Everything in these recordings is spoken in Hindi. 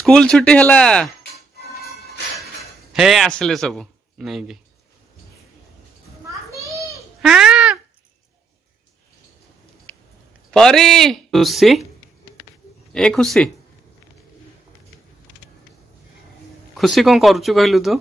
स्कूल छुट्टी हला हे आसले सब नहीं की हाँ परी खुशी ए खुशी खुशी कौन करुचु कहलु तू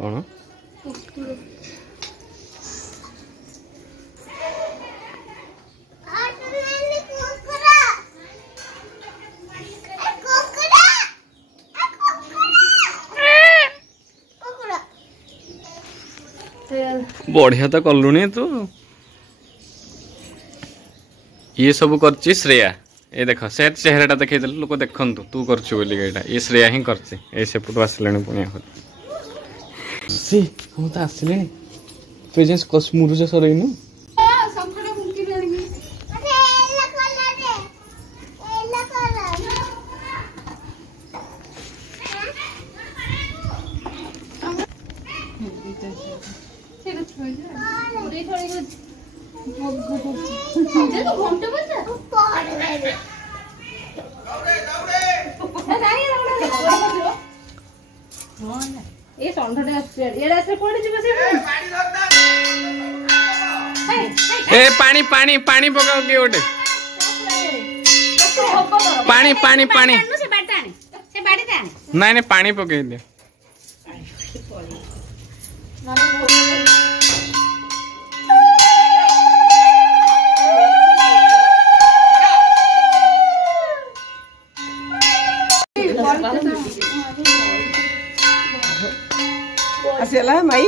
कौन बढ़िया तो कलुनी तू ये सब करची श्रेया ये देख से चेहराटा देखई लोक देखु तू करछु बोली एटा ये श्रेया ही करची ए सेपट आसले पुणी सी हम तो आसले तू जे मुरुज सरईनु ए पानी पानी पानी पकाओ कि गोटे पानी पानी पानी नहीं नहीं पानी पकई दे आसेला माई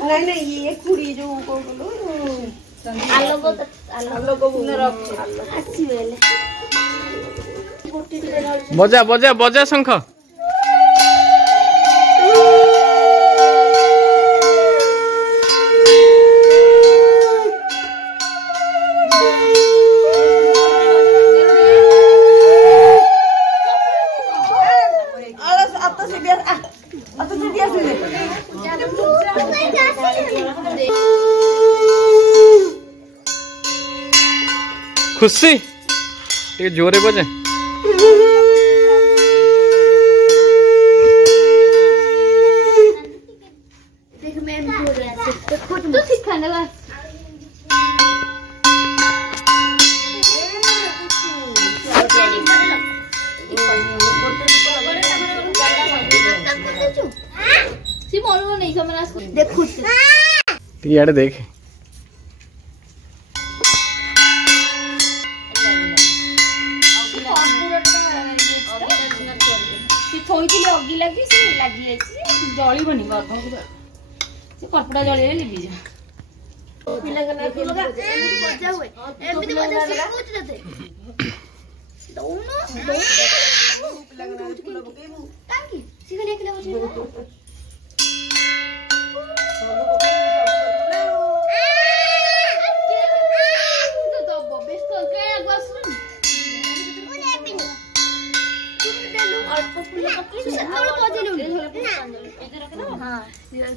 नहीं नहीं ये कुड़ी जो बजा बजा बजा शंख खुशी जोरे बजे इे देख अगी लगी लगी जलबनी कपड़ा जल लिभि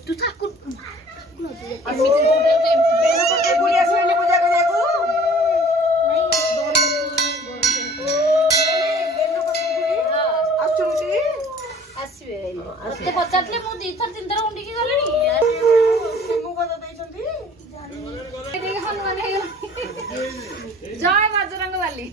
तू ठाकुर पचारे मुझे दी थर तीन थर उंडी की गली जय बजरंग वाली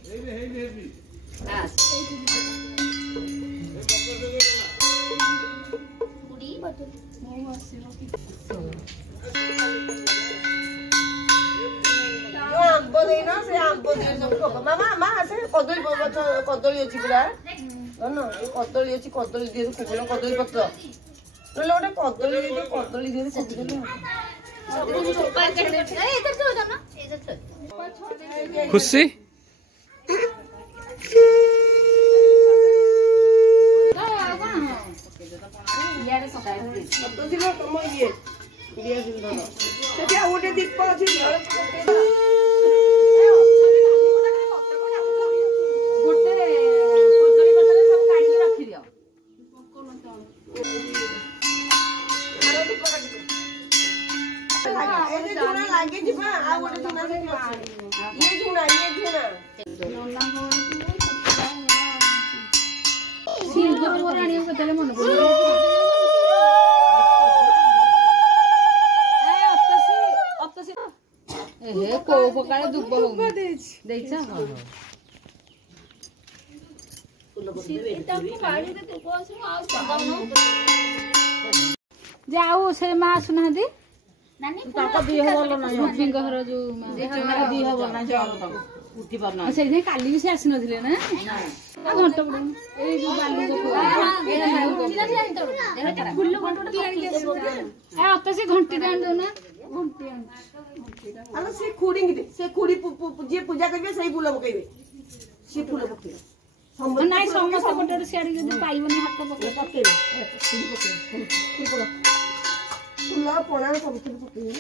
कदली अच्छी पूरा कदली अच्छी कदली दिए खोल कदली पत्र गोटे कदली दिए कदली दिए खुशी ଇଆଡେ ସକାଳେ ସପ୍ତଶୀ ତମ ଇଏ ଦିଆ ସୁନ୍ଦର ସେଠି ଆଉ ଗୋଟେ ଦୀପ ଅଛି ଗୋଟେ କଦଳୀ ପତ୍ରରେ ସବୁ କାଢିକି ରଖିଦିଅ। ଲାଗିଛି ବା ଆଉ ଗୋଟେ ଝୁଣା ସେଠି ଅଛି ଇଏ ଝୁଣା ସିନ୍ଦୁର ମୋର ଆଣିବାକୁ କେତେବେଳେ ମନେ ପଡିବ। କୋଉ ପକାଳେ ଦୁବ ଦେଇଛ ଯେ ଆଉ ସେ ମା ଆସୁନାହାନ୍ତି ତାଙ୍କ ଦିହ ଭଲ ନାହିଁ ରୁବିଙ୍କ ଘର ଯୋଉ ଦିହ ଭଲ ନାହିଁ ଉଠି ପାରୁନାହାନ୍ତି ସେଇଥିପାଇଁ କାଲି ବି ସେ ଆସିନଥିଲେ ନା ଘଣ୍ଟ ଏଇ ଯୋଉ ଅତ ସେ ଘଣ୍ଟିଟା ଆଣି ଦଉନା ସେ ଖୁଡି ଯିଏ ପୂଜା କରିବେ ସେଇ ଫୁଲ ପକେଇବେ ସେ ଫୁଲ ପକେଇବେ ନାଇଁ ସମସ୍ତେ ଗୋଟେ ଗୋଟେ ସିଆଡେ ଯଦି ପାଇବନି ହାତ ପକେଇବେ ଫୁଲ ପଣା ସବୁଥିରେ ପକେଇବେ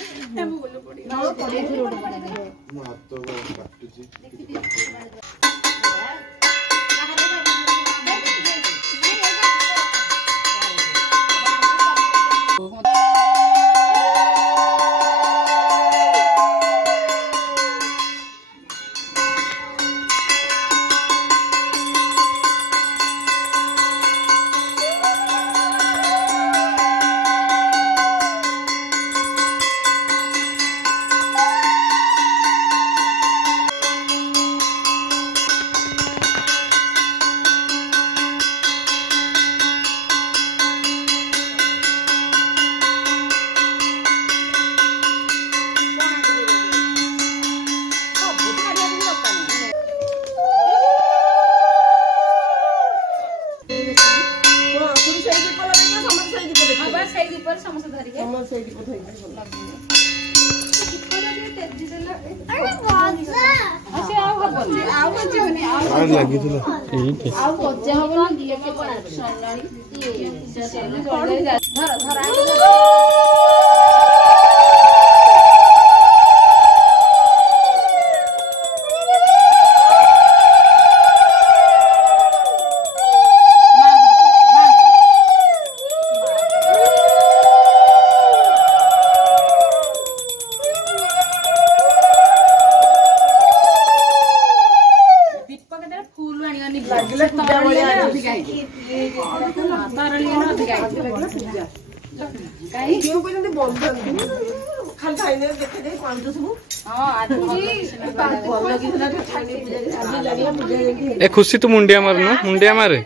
ए खुशी तू मुंडिया मारना मुंडिया मारे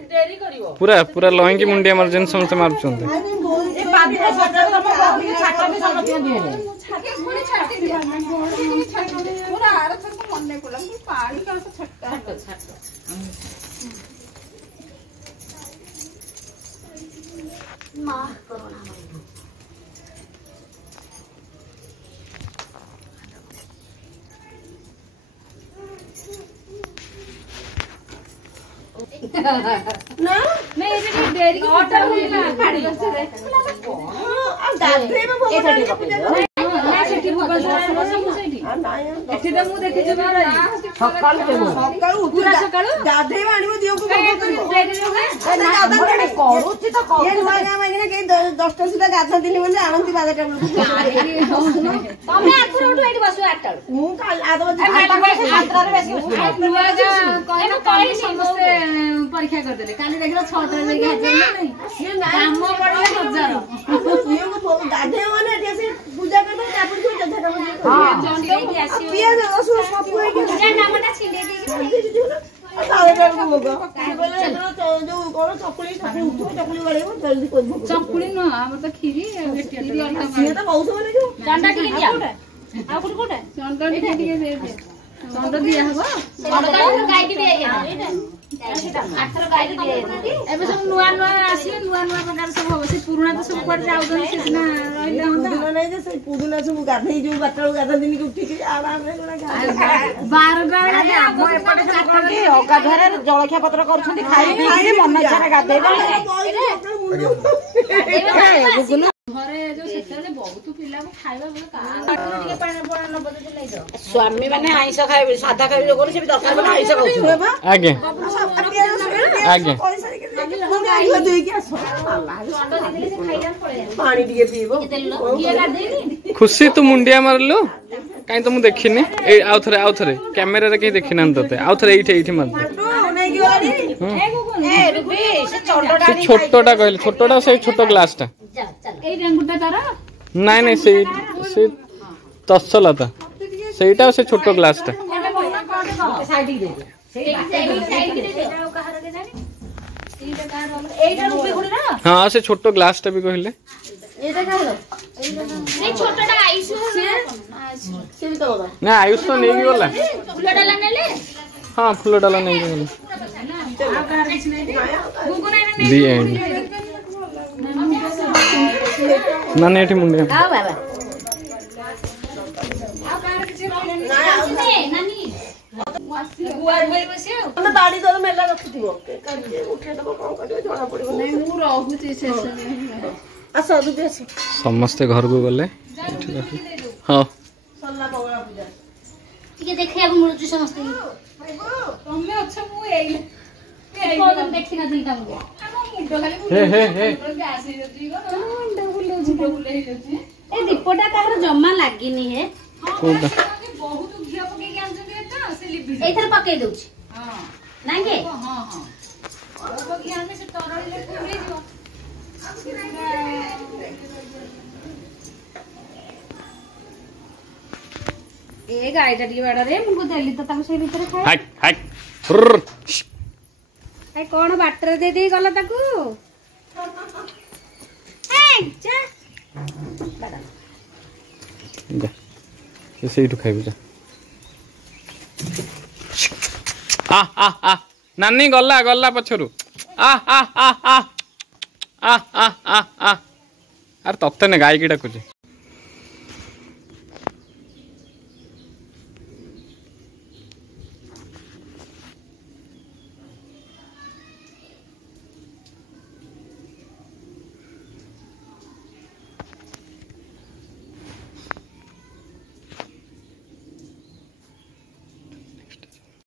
पूरा पूरा लॉइंग की मुंडिया मार जन समस्त मारचंते ना नहीं ये डेरी ऑर्डर होइला खाड़ी दसटा सुधा गाधती बोले आनती 12टा परीक्षा करदे काली देखिला 6टा गाधे पूजा कर चकुली नुह आम तो खीरी चंदा दिया एबे सब नुआ नुआ आसिले नुआ नुआ प्रकार सब हो से पुराना तो सब पड़ जाउ से ना रहले होंदा नहीं जे से पुदुना सब गाधई जो बाटल गाधा दिन के उठी के आराम रे कोना गाधा 12 टा हम एपटे सब करके अगाधरे जळखिया पत्र करछथि खाई पी के मन इच्छा गाधेला ଘରେ ଯୋଉ ସେଥିରେ ବହୁତ ପିଲାକୁ ଖାଇବା ସ୍ୱାମୀ ମାନେ ଆଇଁଷ ଖାଇବେ ସାଧା ଖାଇବେ ଯୋଉ ସେ ବି ଦରକାର ମାନେ ଆଇଁଷ ଖାଉଥିବେ ଆଜ୍ଞା ଆଜ୍ଞା ପାଣି ଟିକେ ପିଇବ। ଖୁସି ତୁ ମୁଣ୍ଡିଆ ମାରିଲୁ କାଇଁ ତ ମୁଁ ଦେଖିନି ଏଇ ଆଉ ଥରେ କ୍ୟାମେରାରେ କେହି ଦେଖିନାହାନ୍ତି ତତେ ଆଉ ଥରେ ଏଇଠି ମାରିଦେ ସେ ଛୋଟଟା କହିଲେ ଛୋଟଟା ସେଇ ଛୋଟ ଗ୍ଲାସଟା ନାଇଁ ନାଇଁ ସେ ତସଲତା ସେଇଟା ସେ ଛୋଟ ଗ୍ଲାସଟା ହଁ ସେ ଛୋଟ ଗ୍ଲାସଟା ବି କହିଲେ ନା ଆୟୁଷ ତ ନେଇକି ଗଲା ହଁ ଫୁଲ ଡାଲା ନେଇକି ଗଲା ନାନୀ ଏଠି ମୁଣ୍ଡିଆ ବାଡି ତୋର ମେଲା ରଖିଥିବ ଉଠେଇଦବ କଣ କରିବ ଜଣା ପଡିବ। ମୁଁ ରହୁଛି ଆସ ଦିଦି ଆସ ସମସ୍ତେ ଘରକୁ ଗଲେ ହଁ ସରିଲା ମଙ୍ଗଳା ପୂଜା ଟିକେ ଦେଖିବାକୁ ମିଳୁଛି ସମସ୍ତେ ତମେ ଅଛ ମୁଁ ଏଇ ଦେଖିନଥିଲି ତମକୁ ଏ ଦୀପଟା କାହାର ଜମା ଲାଗିନି ହେ କୋଉଟା ବହୁତ ଘିଅ ପକେଇକି ଆଣିଛନ୍ତି ତ ସେ ଲିଭି ଏଇଥର ପକେଇ ଦଉଛି ନାଇଁ କି ଅଳ୍ପ ଘିଅ ଆଣିଲେ ସେ ତରଳିଲେ ହେଇଯିବ ଏ ଗାଈଟା ଟିକେ ବାଡରେ ମୁଁ ଦେଲି ତ ତାକୁ ସେଇ ଭିତରେ ଖାଇ କଣ ବାଟରେ ଦେଇ ଗଲା ତାକୁ ସେଇଠୁ ଖାଇବୁ ଯା ନାନୀ ଗଲା ପଛରୁ ଆରେ ତତେ ନା ଗାଈକି ଡାକୁଛି